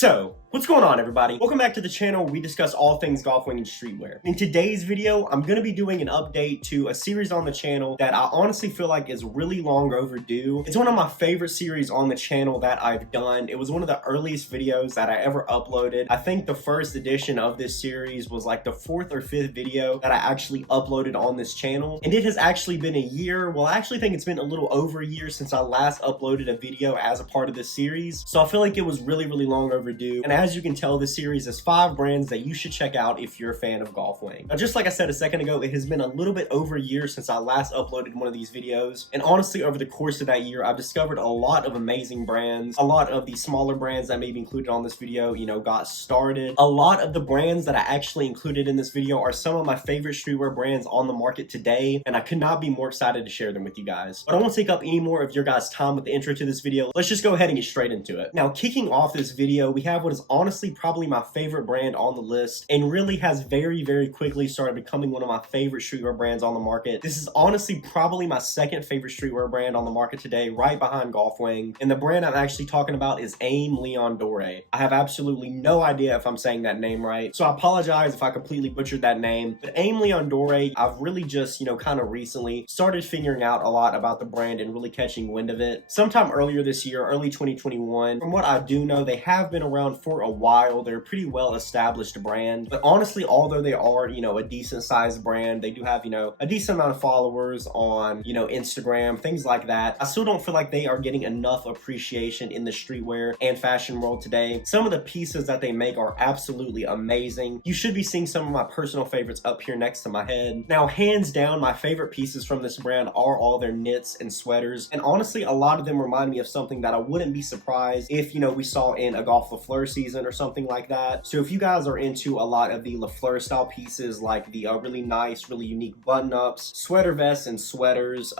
So, what's going on, everybody? Welcome back to the channel where we discuss all things Golf Wang and streetwear. In today's video, I'm going to be doing an update to a series on the channel that I honestly feel like is really long overdue. It's one of my favorite series on the channel that I've done. It was one of the earliest videos that I ever uploaded. I think the first edition of this series was like the 4th or 5th video that I actually uploaded on this channel. And it has actually been a year. Well, I actually think it's been a little over a year since I last uploaded a video as a part of this series. So I feel like it was really long overdue. And as you can tell, this series is 5 brands that you should check out if you're a fan of Golf Wang. Now, just like I said a second ago, it has been a little bit over a year since I last uploaded one of these videos. And honestly, over the course of that year, I've discovered a lot of amazing brands. A lot of the smaller brands that may be included on this video, got started. A lot of the brands that I actually included in this video are some of my favorite streetwear brands on the market today, and I could not be more excited to share them with you guys. But I won't take up any more of your guys' time with the intro to this video. Let's just go ahead and get straight into it. Now, kicking off this video, we have what is honestly probably my favorite brand on the list, and really has very quickly started becoming one of my favorite streetwear brands on the market. This is honestly probably my second favorite streetwear brand on the market today, right behind Golf Wang. And the brand I'm actually talking about is Aime Leon Dore. I have absolutely no idea if I'm saying that name right, so I apologize if I completely butchered that name. But Aime Leon Dore, I've really just, kind of recently started figuring out a lot about the brand and really catching wind of it. Sometime earlier this year, early 2021, from what I do know, they have been around for a while. They're a pretty well established brand, but honestly, although they are, a decent sized brand, they do have, a decent amount of followers on, Instagram, things like that. I still don't feel like they are getting enough appreciation in the streetwear and fashion world today. Some of the pieces that they make are absolutely amazing. You should be seeing some of my personal favorites up here next to my head. Now, hands down, my favorite pieces from this brand are all their knits and sweaters, and honestly, a lot of them remind me of something that I wouldn't be surprised if, we saw in a GOLF le FLEUR season or something like that. So if you guys are into a lot of the le FLEUR style pieces, like the really nice, really unique button-ups, sweater vests and sweaters,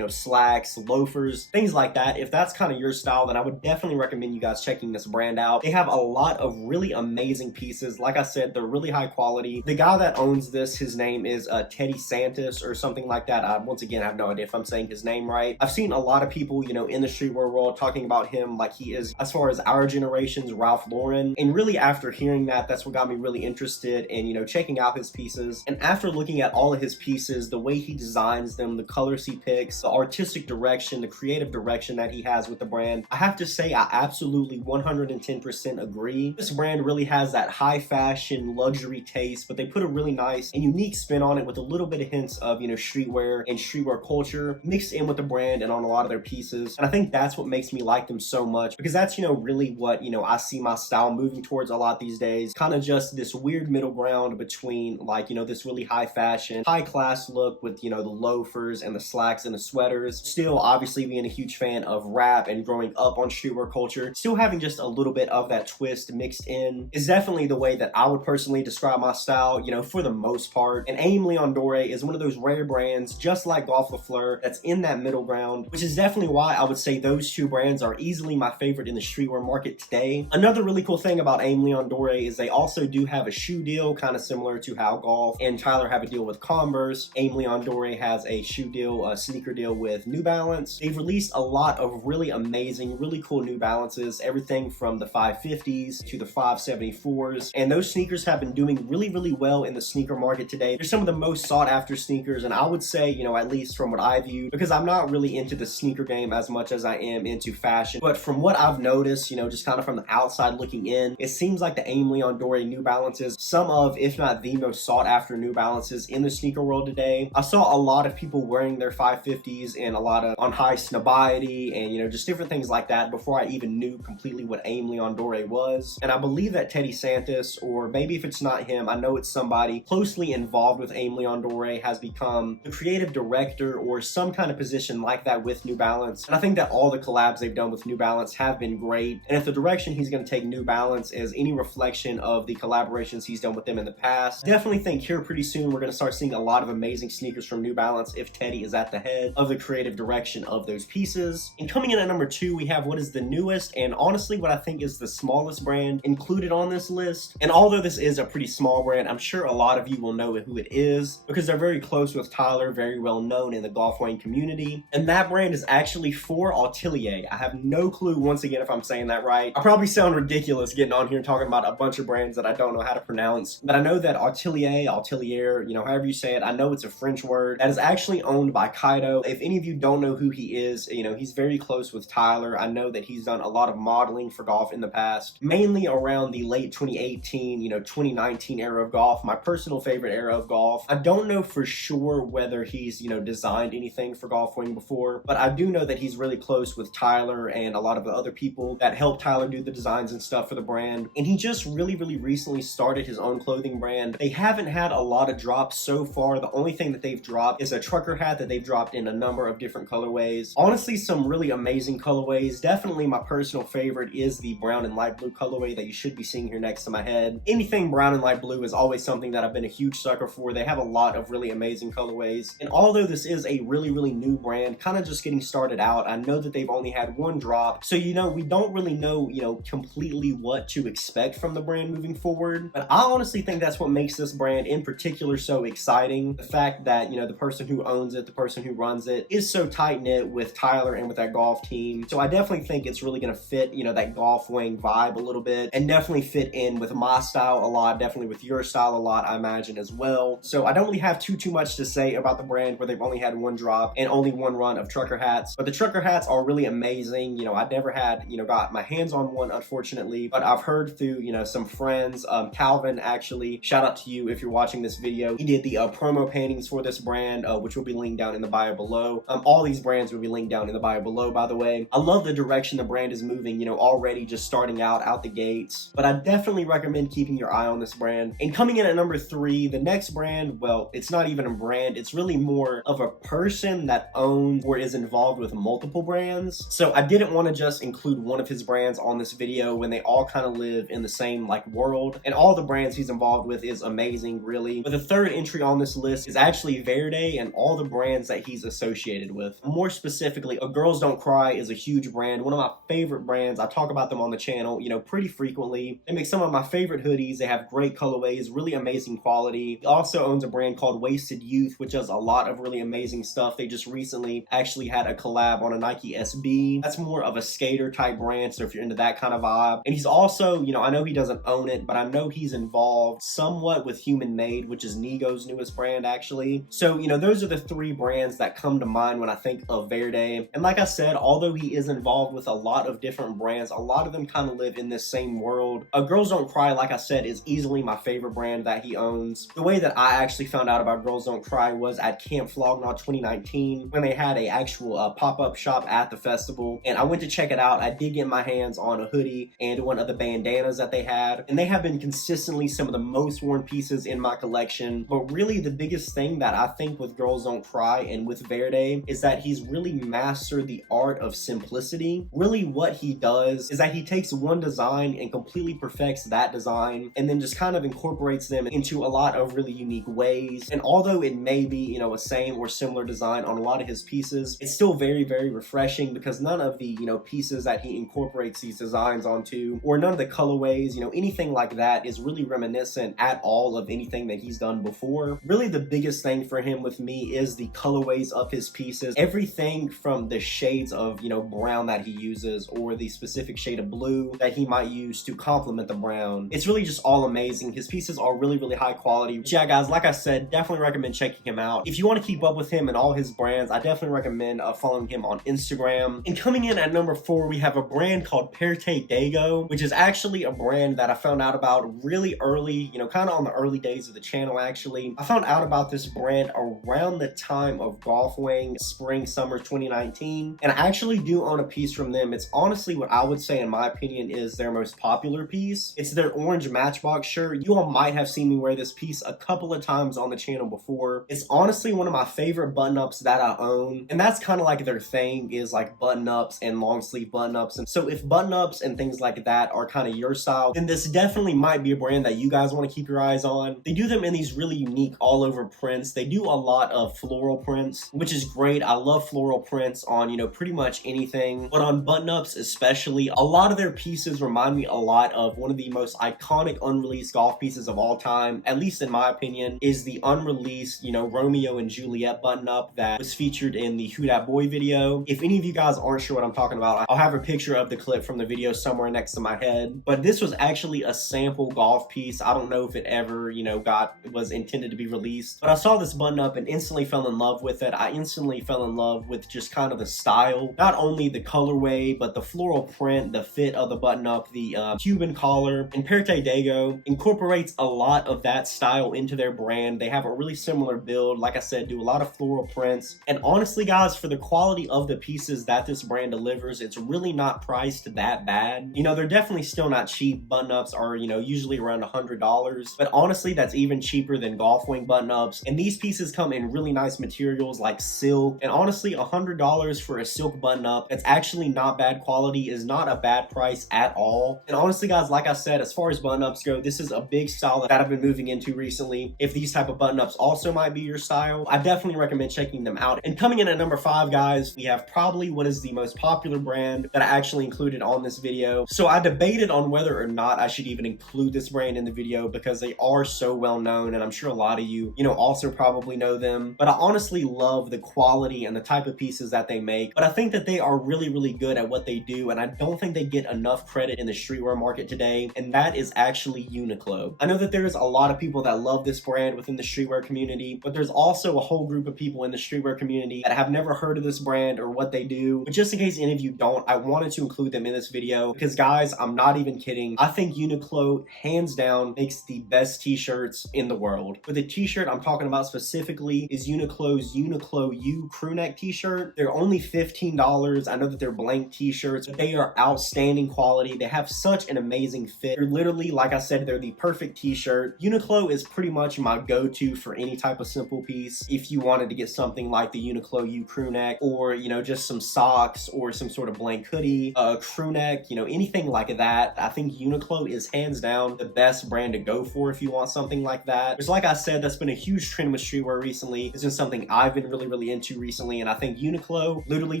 slacks, loafers, things like that, if that's kind of your style, then I would definitely recommend you guys checking this brand out. They have a lot of really amazing pieces. Like I said, they're really high quality. The guy that owns this, his name is Teddy Santis or something like that. Once again, I have no idea if I'm saying his name right. I've seen a lot of people, in the streetwear world talking about him like he is, as far as our generation's Ralph Lauren. And really, after hearing that, that's what got me really interested in, checking out his pieces. And after looking at all of his pieces, the way he designs them, the colors he picks, the artistic direction, the creative direction that he has with the brand, I have to say I absolutely 110% agree. This brand really has that high fashion, luxury taste, but they put a really nice and unique spin on it with a little bit of hints of, streetwear and streetwear culture mixed in with the brand and on a lot of their pieces. And I think that's what makes me like them so much, because that's, really what, I see my style moving towards a lot these days. Kind of just this weird middle ground between like, this really high fashion, high class look with, the loafers and the slacks and the sweaters. Still, obviously being a huge fan of rap and growing up on streetwear culture, still having just a little bit of that twist mixed in is definitely the way that I would personally describe my style, for the most part. And Aime Leon Dore is one of those rare brands, just like GOLF le FLEUR, that's in that middle ground, which is definitely why I would say those two brands are easily my favorite in the streetwear market today. Another really cool thing about Aime Leon Dore is they also do have a shoe deal, kind of similar to how Golf and Tyler have a deal with Converse. Aime Leon Dore has a shoe deal, a sneaker deal with New Balance. They've released a lot of really amazing, really cool New Balances, everything from the 550s to the 574s, and those sneakers have been doing really well in the sneaker market today. They're some of the most sought after sneakers, and I would say, at least from what I view, because I'm not really into the sneaker game as much as I am into fashion, but from what I've noticed, just kind of from the outside looking in, it seems like the Aime Leon Dore New Balances, some of, if not the most sought after New Balances in the sneaker world today. I saw a lot of people wearing their 550s and a lot of on high snobiety and, just different things like that before I even knew completely what Aime Leon Dore was. And I believe that Teddy Santis, or maybe if it's not him, I know it's somebody closely involved with Aime Leon Dore, has become the creative director or some kind of position like that with New Balance. And I think that all the collabs they've done with New Balance have been great. And if the direction he's going to take New Balance is any reflection of the collaborations he's done with them in the past, definitely think here pretty soon we're going to start seeing a lot of amazing sneakers from New Balance if Teddy is at the head of the creative direction of those pieces. And coming in at number 2, we have what is the newest and honestly what I think is the smallest brand included on this list. And although this is a pretty small brand, I'm sure a lot of you will know who it is because they're very close with Tyler, very well known in the Golf Wang community. And that brand is actually for Atelier. I have no clue, once again, if I'm saying that right. I probably sound ridiculous ridiculous getting on here and talking about a bunch of brands that I don't know how to pronounce. But I know that Atelier, you know, however you say it, I know it's a French word that is actually owned by Kaido. If any of you don't know who he is, you know, he's very close with Tyler. I know that he's done a lot of modeling for golf in the past, mainly around the late 2018, you know, 2019 era of golf, my personal favorite era of golf. I don't know for sure whether he's, you know, designed anything for Golf Wang before, but I do know that he's really close with Tyler and a lot of the other people that help Tyler do the designs and stuff for the brand. And he just really recently started his own clothing brand. They haven't had a lot of drops so far. The only thing that they've dropped is a trucker hat that they've dropped in a number of different colorways. Honestly, some really amazing colorways. Definitely my personal favorite is the brown and light blue colorway that you should be seeing here next to my head. Anything brown and light blue is always something that I've been a huge sucker for. They have a lot of really amazing colorways. And although this is a really new brand, kind of just getting started out, I know that they've only had one drop. So, you know, we don't really know, you know, completely what to expect from the brand moving forward. But I honestly think that's what makes this brand in particular so exciting. The fact that, you know, the person who owns it, the person who runs it is so tight-knit with Tyler and with that golf team. So I definitely think it's really going to fit, you know, that Golf Wang vibe a little bit, and definitely fit in with my style a lot, definitely with your style a lot, I imagine, as well. So I don't really have too much to say about the brand where they've only had one drop and only one run of trucker hats. But the trucker hats are really amazing. You know, I never had, you know, got my hands on one, unfortunately, but I've heard through, you know, some friends, Calvin, actually, shout out to you if you're watching this video. He did the promo paintings for this brand, which will be linked down in the bio below. All these brands will be linked down in the bio below, by the way. I love the direction the brand is moving, you know, already just starting out the gates. But I definitely recommend keeping your eye on this brand. And coming in at number 3, the next brand, well, it's not even a brand. It's really more of a person that owns or is involved with multiple brands. So I didn't want to just include one of his brands on this video when they all kind of live in the same like world. And all the brands he's involved with is amazing, really. But the third entry on this list is actually Verde and all the brands that he's associated with. More specifically, A Girls Don't Cry is a huge brand, one of my favorite brands. I talk about them on the channel, you know, pretty frequently. They make some of my favorite hoodies. They have great colorways, really amazing quality. He also owns a brand called Wasted Youth, which does a lot of really amazing stuff. They just recently actually had a collab on a Nike SB. That's more of a skater type brand, so if you're into that kind of vibe. And he's also, you know, I know he doesn't own it, but I know he's involved somewhat with Human Made, which is Nigo's newest brand, actually. So, you know, those are the 3 brands that come to mind when I think of Verde. And like I said, although he is involved with a lot of different brands, a lot of them kind of live in this same world. A Girls Don't Cry, like I said, is easily my favorite brand that he owns. The way that I actually found out about Girls Don't Cry was at Camp Flognaw 2019 when they had a actual pop-up shop at the festival, and I went to check it out. I did get my hands on a hoodie and one of the bandanas that they had, and they have been consistently some of the most worn pieces in my collection. But really the biggest thing that I think with Girls Don't Cry and with Verde is that he's really mastered the art of simplicity. Really what he does is that he takes one design and completely perfects that design, and then just kind of incorporates them into a lot of really unique ways. And although it may be, you know, a same or similar design on a lot of his pieces, it's still very refreshing, because none of the, you know, pieces that he incorporates these designs onto, or none of the colorways, you know, anything like that is really reminiscent at all of anything that he's done before. Really the biggest thing for him with me is the colorways of his pieces. Everything from the shades of, you know, brown that he uses, or the specific shade of blue that he might use to complement the brown. It's really just all amazing. His pieces are really high quality. But yeah, guys, like I said, definitely recommend checking him out. If you want to keep up with him and all his brands, I definitely recommend following him on Instagram. And coming in at number 4, we have a brand called Perte Dago, which is actually a brand that I found out about really early, you know, kind of on the early days of the channel, actually. I found out about this brand around the time of Golf Wang, spring, summer 2019. And I actually do own a piece from them. It's honestly what I would say, in my opinion, is their most popular piece. It's their orange Matchbox shirt. You all might have seen me wear this piece a couple of times on the channel before. It's honestly one of my favorite button-ups that I own. And that's kind of like their thing, is like button-ups and long sleeve button-ups. And so if button-ups and things like that are kind of your style, then this definitely might be a brand that you guys want to keep your eyes on. They do them in these really unique all over prints. They do a lot of floral prints, which is great. I love floral prints on, you know, pretty much anything, but on button-ups especially. A lot of their pieces remind me a lot of one of the most iconic unreleased golf pieces of all time, at least in my opinion, is the unreleased, you know, Romeo and Juliet button-up that was featured in the Who Dat Boy video. If any of you guys aren't sure what I'm talking about, I'll have a picture of the clip from the video somewhere next to of my head. But this was actually a sample golf piece. I don't know if it ever, you know, was intended to be released. But I saw this button up and instantly fell in love with it. I instantly fell in love with just kind of the style. Not only the colorway, but the floral print, the fit of the button up, the Cuban collar. And Perte Dago incorporates a lot of that style into their brand. They have a really similar build. Like I said, do a lot of floral prints. And honestly, guys, for the quality of the pieces that this brand delivers, it's really not priced that bad. You know, they're definitely still not cheap. Button-ups are, you know, usually around $100. But honestly, that's even cheaper than Golf Wang button-ups. And these pieces come in really nice materials like silk. And honestly, $100 for a silk button-up that's actually not bad quality is not a bad price at all. And honestly, guys, like I said, as far as button-ups go, this is a big style that I've been moving into recently. If these type of button-ups also might be your style, I definitely recommend checking them out. And coming in at number 5, guys, we have probably what is the most popular brand that I actually included on this video. So I debated on whether or not I should even include this brand in the video because they are so well known, and I'm sure a lot of you, also probably know them. But I honestly love the quality and the type of pieces that they make. But I think that they are really, really good at what they do, and I don't think they get enough credit in the streetwear market today, and that is actually Uniqlo. I know that there's a lot of people that love this brand within the streetwear community, but there's also a whole group of people in the streetwear community that have never heard of this brand or what they do. But just in case any of you don't, I wanted to include them in this video because, guys, I'm not even kidding. I think Uniqlo, hands down, makes the best t-shirts in the world. But the t-shirt I'm talking about specifically is Uniqlo's Uniqlo U crewneck t-shirt. They're only $15. I know that they're blank t-shirts, but they are outstanding quality. They have such an amazing fit. They're literally, like I said, they're the perfect t-shirt. Uniqlo is pretty much my go-to for any type of simple piece. If you wanted to get something like the Uniqlo U crewneck, or just some socks or some sort of blank hoodie, crewneck, anything like that, I think Uniqlo is hands down the best brand to go for if you want something like that. Which, like I said, that's been a huge trend with streetwear recently. It's been something I've been really, really into recently, and I think Uniqlo literally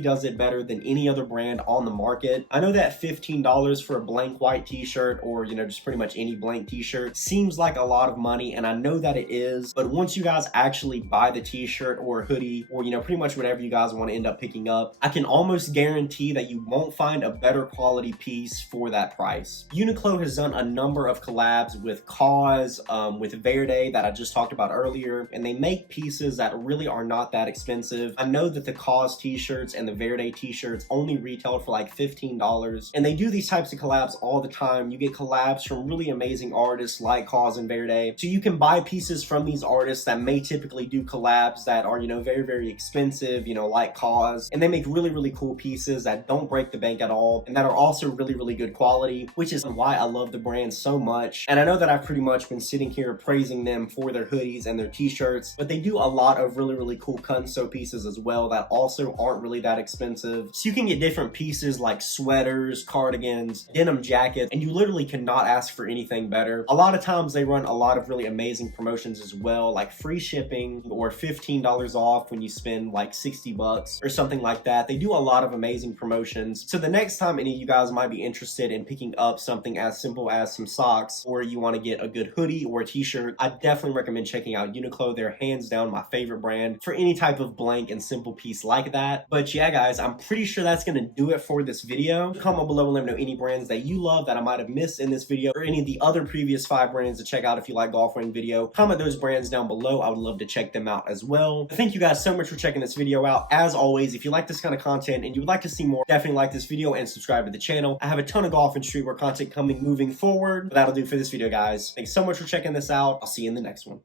does it better than any other brand on the market. I know that $15 for a blank white t-shirt, or just pretty much any blank t-shirt, seems like a lot of money, and I know that it is, but once you guys actually buy the t-shirt or hoodie, or pretty much whatever you guys want to end up picking up, I can almost guarantee that you won't find a better quality piece for that price. Uniqlo has done a number of collabs with Cause, with Verde that I just talked about earlier, and they make pieces that really are not that expensive. I know that the Cause t-shirts and the Verde t-shirts only retailed for like $15, and they do these types of collabs all the time. You get collabs from really amazing artists like Cause and Verde, so you can buy pieces from these artists that may typically do collabs that are very, very expensive, like Cause, and they make really, really cool pieces that don't break the bank at all, and that are also really, really good quality, which is why I love the brand so much. And I know that I've pretty much been sitting here praising them for their hoodies and their t-shirts, but they do a lot of really, really cool cut and sew pieces as well that also aren't really that expensive. So you can get different pieces like sweaters, cardigans, denim jackets, and you literally cannot ask for anything better. A lot of times they run a lot of really amazing promotions as well, like free shipping or $15 off when you spend like $60 or something like that. They do a lot of amazing promotions. So the next time any of you guys might be interested in picking up something as simple as some socks, or you want to get a good hoodie or a t-shirt, I definitely recommend checking out Uniqlo. They're hands down my favorite brand for any type of blank and simple piece like that. But yeah, guys, I'm pretty sure that's going to do it for this video. Comment below and let me know any brands that you love that I might have missed in this video, or any of the other previous 5 brands to check out if you like Golf Wang video. Comment those brands down below. I would love to check them out as well. Thank you guys so much for checking this video out. As always, if you like this kind of content and you would like to see more, definitely like this video and subscribe to the channel. I have a ton of golf and streetwear content coming moving forward. But that'll do for this video, guys. Thanks so much for checking this out. I'll see you in the next one.